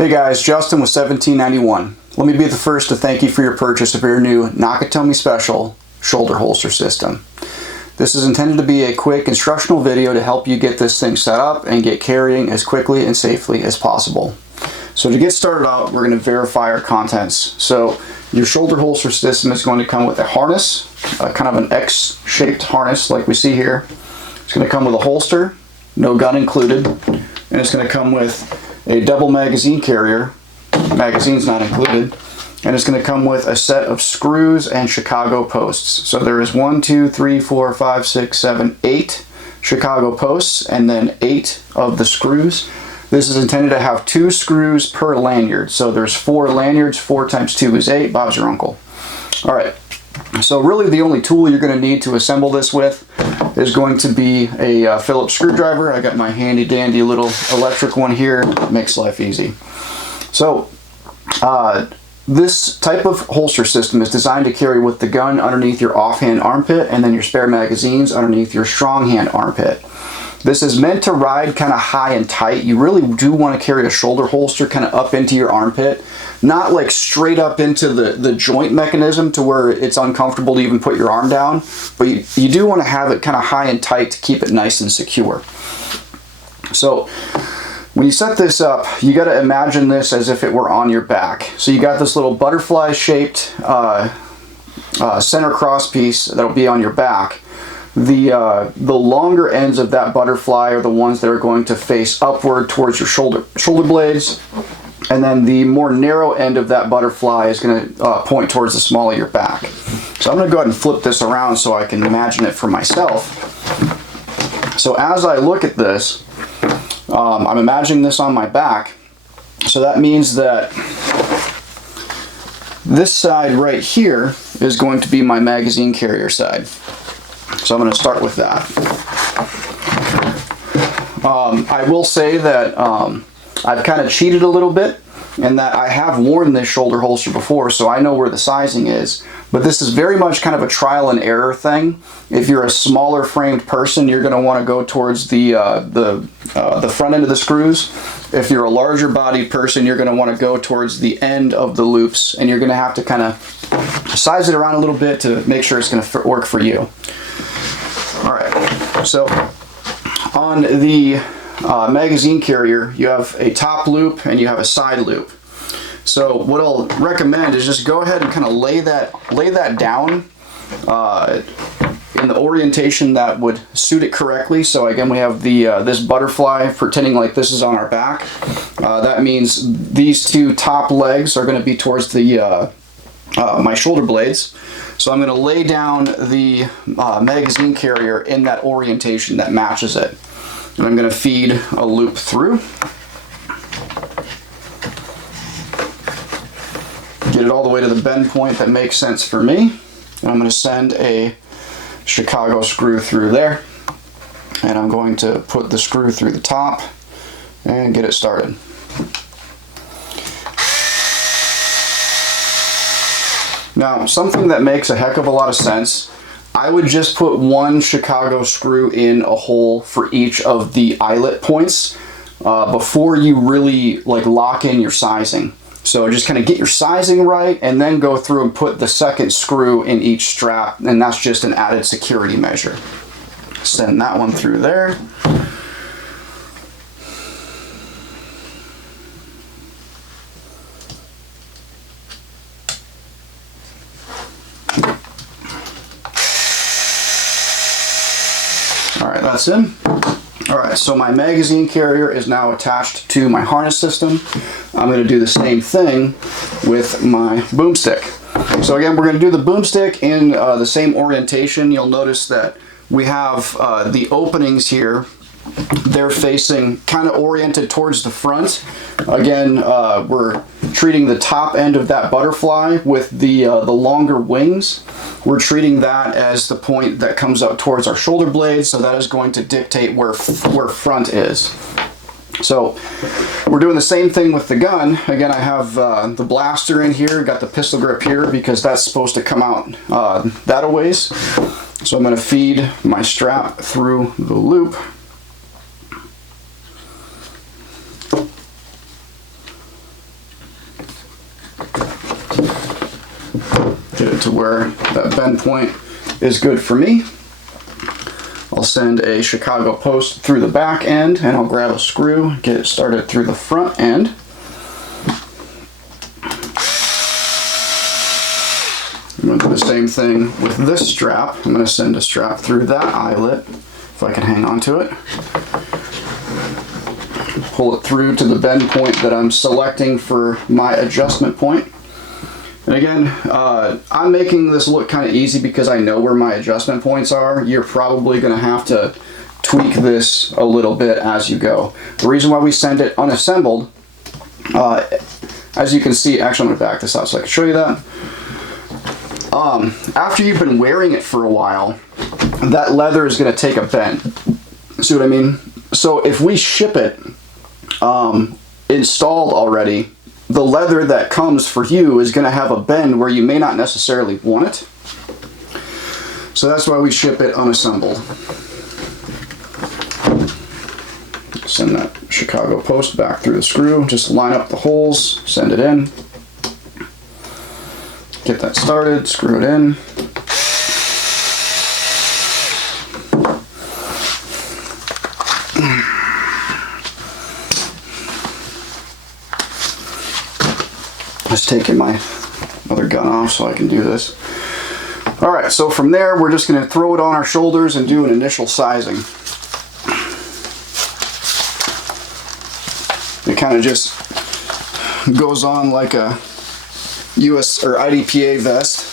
Hey guys, Justin with 1791. Let me be the first to thank you for your purchase of your new Nakatomi Special shoulder holster system. This is intended to be a quick instructional video to help you get this thing set up and get carrying as quickly and safely as possible. So to get started out, we're going to verify our contents. So your shoulder holster system is going to come with a harness, kind of an X-shaped harness like we see here. It's going to come with a holster, no gun included, and it's going to come with a double magazine carrier, magazine's not included, and it's going to come with a set of screws and Chicago posts. So there is 1, 2, 3, 4, 5, 6, 7, 8 Chicago posts and then 8 of the screws. This is intended to have 2 screws per lanyard. So there's 4 lanyards, 4 times 2 is 8, Bob's your uncle. Alright, so really the only tool you're going to need to assemble this with is going to be a Phillips screwdriver. I got my handy dandy little electric one here. Makes life easy. So this type of holster system is designed to carry with the gun underneath your offhand armpit and then your spare magazines underneath your strong hand armpit. This is meant to ride kind of high and tight. You really do want to carry a shoulder holster kind of up into your armpit, not like straight up into the joint mechanism to where it's uncomfortable to even put your arm down, but you do want to have it kind of high and tight to keep it nice and secure. So when you set this up, you got to imagine this as if it were on your back. So you got this little butterfly shaped center cross piece that'll be on your back. The longer ends of that butterfly are the ones that are going to face upward towards your shoulder blades, and then the more narrow end of that butterfly is going to point towards the small of your back. So I'm going to go ahead and flip this around so I can imagine it for myself. So as I look at this, I'm imagining this on my back. So that means that this side right here is going to be my magazine carrier side. So I'm going to start with that. I will say that I've kind of cheated a little bit in that I have worn this shoulder holster before, so I know where the sizing is. But this is very much kind of a trial and error thing. If you're a smaller framed person, you're going to want to go towards the front end of the screws. If you're a larger bodied person, you're going to want to go towards the end of the loops, and you're going to have to kind of size it around a little bit to make sure it's going to work for you. Alright, so on the magazine carrier, you have a top loop and you have a side loop. So what I'll recommend is just go ahead and kind of lay that down in the orientation that would suit it correctly. So again, we have the this butterfly pretending like this is on our back. That means these 2 top legs are going to be towards the my shoulder blades. So I'm going to lay down the magazine carrier in that orientation that matches it. And I'm going to feed a loop through. Get it all the way to the bend point that makes sense for me. And I'm going to send a Chicago screw through there. And I'm going to put the screw through the top and get it started. Now, something that makes a heck of a lot of sense, I would just put 1 Chicago screw in a hole for each of the eyelet points before you really lock in your sizing. So just kind of get your sizing right and then go through and put the second screw in each strap, and that's just an added security measure. Send that one through there. Alright, that's in. Alright, so my magazine carrier is now attached to my harness system. I'm going to do the same thing with my boomstick. So again, we're going to do the boomstick in the same orientation. You'll notice that we have the openings here. They're facing kind of oriented towards the front. Again, we're treating the top end of that butterfly with the longer wings. We're treating that as the point that comes up towards our shoulder blades, so that is going to dictate where front is. So we're doing the same thing with the gun. Again, I have the blaster in here, got the pistol grip here because that's supposed to come out that a ways. So I'm going to feed my strap through the loop. good to where that bend point is good for me. I'll send a Chicago post through the back end, and I'll grab a screw, get it started through the front end. I'm going to do the same thing with this strap. I'm going to send a strap through that eyelet, if I can hang on to it. Pull it through to the bend point that I'm selecting for my adjustment point. And again, I'm making this look kind of easy because I know where my adjustment points are. You're probably going to have to tweak this a little bit as you go. The reason why we send it unassembled, as you can see, actually I'm going to back this out so I can show you that. After you've been wearing it for a while, that leather is going to take a bend. See what I mean? So if we ship it installed already, the leather that comes for you is going to have a bend where you may not necessarily want it. So that's why we ship it unassembled. Send that Chicago post back through the screw. Just line up the holes, send it in. Get that started, screw it in. Just taking my other gun off so I can do this. Alright, so from there we're just going to throw it on our shoulders and do an initial sizing. It kind of just goes on like a US or IDPA vest.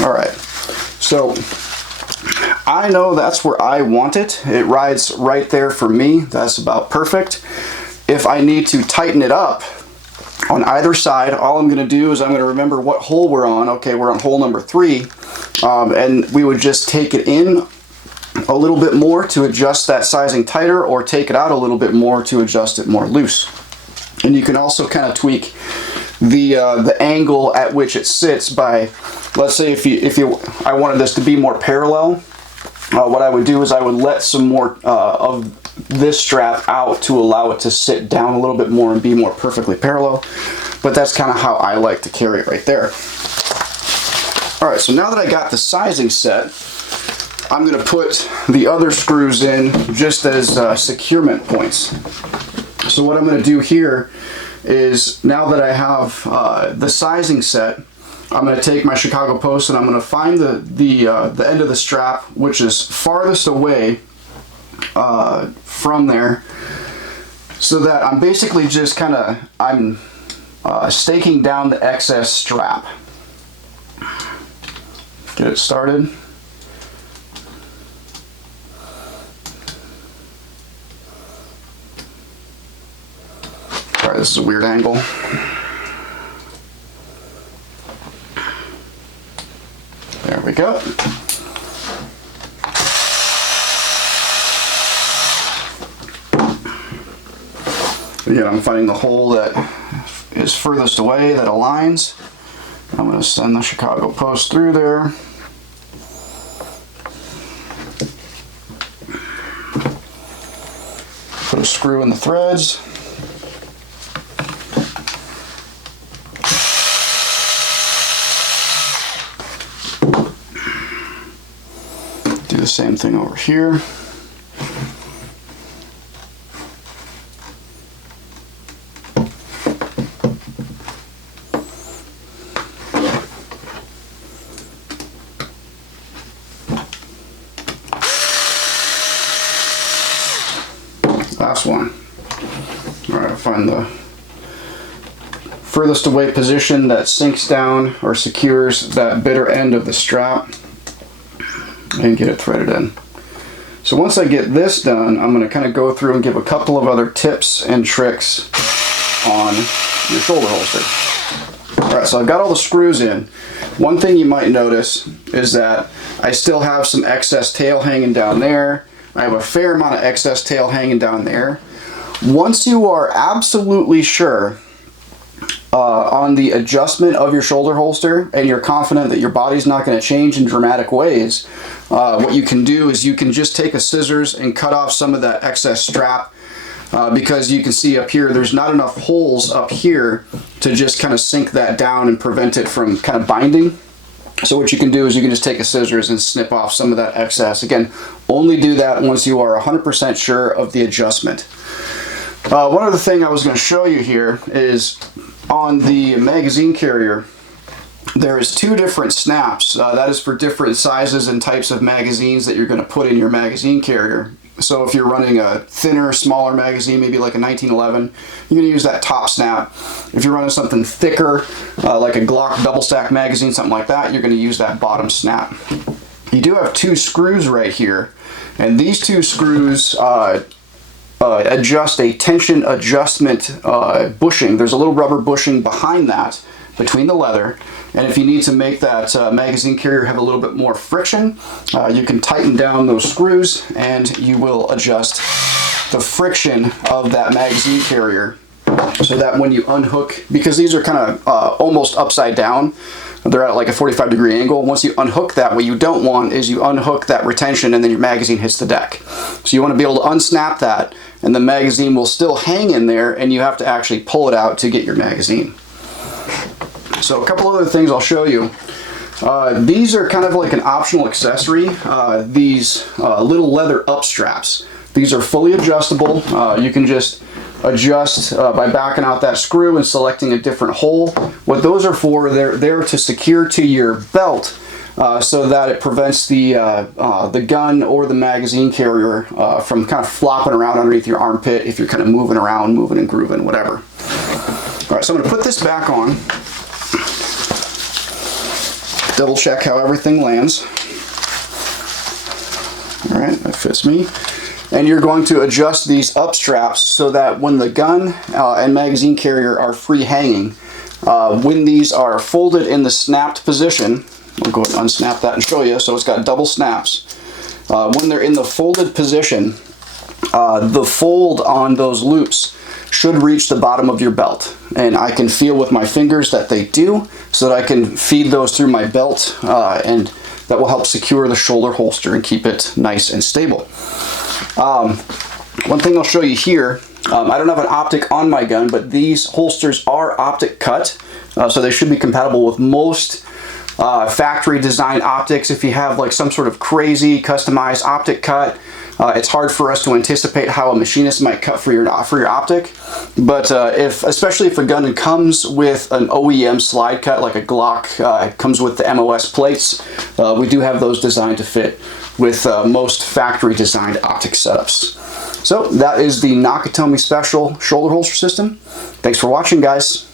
Alright, so I know that's where I want it. It rides right there for me. That's about perfect. If I need to tighten it up on either side, all I'm going to do is I'm going to remember what hole we're on. Okay, we're on hole number 3. And we would just take it in a little bit more to adjust that sizing tighter, or take it out a little bit more to adjust it more loose. And you can also kind of tweak the angle at which it sits by, let's say I wanted this to be more parallel, what I would do is I would let some more of this strap out to allow it to sit down a little bit more and be more perfectly parallel. But that's kind of how I like to carry it right there. Alright, so now that I got the sizing set, I'm going to put the other screws in just as securement points. So what I'm going to do here is, now that I have the sizing set, I'm going to take my Chicago post and I'm going to find the end of the strap which is farthest away from there, so that I'm basically just kind of staking down the excess strap. Get it started. Alright, this is a weird angle. There we go. Again, I'm finding the hole that is furthest away that aligns. I'm going to send the Chicago post through there. Put a screw in the threads. Do the same thing over here. Last one. Alright, I'll find the furthest away position that sinks down or secures that bitter end of the strap and get it threaded in. So once I get this done, I'm going to kind of go through and give a couple of other tips and tricks on your shoulder holster. Alright, so I've got all the screws in. One thing you might notice is that I still have some excess tail hanging down there. I have a fair amount of excess tail hanging down there. Once you are absolutely sure on the adjustment of your shoulder holster and you're confident that your body's not going to change in dramatic ways, what you can do is you can just take a scissors and cut off some of that excess strap because you can see up here there's not enough holes up here to just kind of sink that down and prevent it from kind of binding. So what you can do is you can just take a scissors and snip off some of that excess. Again, only do that once you are 100% sure of the adjustment. One other thing I was going to show you here is on the magazine carrier, there is 2 different snaps. That is for different sizes and types of magazines that you're going to put in your magazine carrier. So if you're running a thinner, smaller magazine, maybe like a 1911, you're going to use that top snap. If you're running something thicker, like a Glock double stack magazine, something like that, you're going to use that bottom snap. You do have 2 screws right here, and these 2 screws adjust a tension adjustment bushing. There's a little rubber bushing behind that, between the leather, and if you need to make that magazine carrier have a little bit more friction, you can tighten down those screws and you will adjust the friction of that magazine carrier so that when you unhook, because these are kind of almost upside down, they're at like a 45-degree angle. Once you unhook that, what you don't want is you unhook that retention and then your magazine hits the deck. So you want to be able to unsnap that, and the magazine will still hang in there, and you have to actually pull it out to get your magazine. So a couple other things I'll show you. These are kind of like an optional accessory. These little leather up straps. These are fully adjustable. You can just adjust by backing out that screw and selecting a different hole. What those are for, they're there to secure to your belt so that it prevents the gun or the magazine carrier from kind of flopping around underneath your armpit if you're kind of moving around, moving and grooving, whatever. All right, so I'm going to put this back on. Double check how everything lands. All right, that fits me. And you're going to adjust these up straps so that when the gun and magazine carrier are free hanging, when these are folded in the snapped position, I'll go ahead and unsnap that and show you. So it's got double snaps. When they're in the folded position, the fold on those loops should reach the bottom of your belt, and I can feel with my fingers that they do, so that I can feed those through my belt, and that will help secure the shoulder holster and keep it nice and stable. One thing I'll show you here, I don't have an optic on my gun, but these holsters are optic cut, so they should be compatible with most factory design optics. If you have like some sort of crazy customized optic cut, it's hard for us to anticipate how a machinist might cut for your optic. But especially if a gun comes with an OEM slide cut, like a Glock, comes with the MOS plates, we do have those designed to fit with most factory designed optic setups. So that is the Nakatomi Special shoulder holster system. Thanks for watching, guys.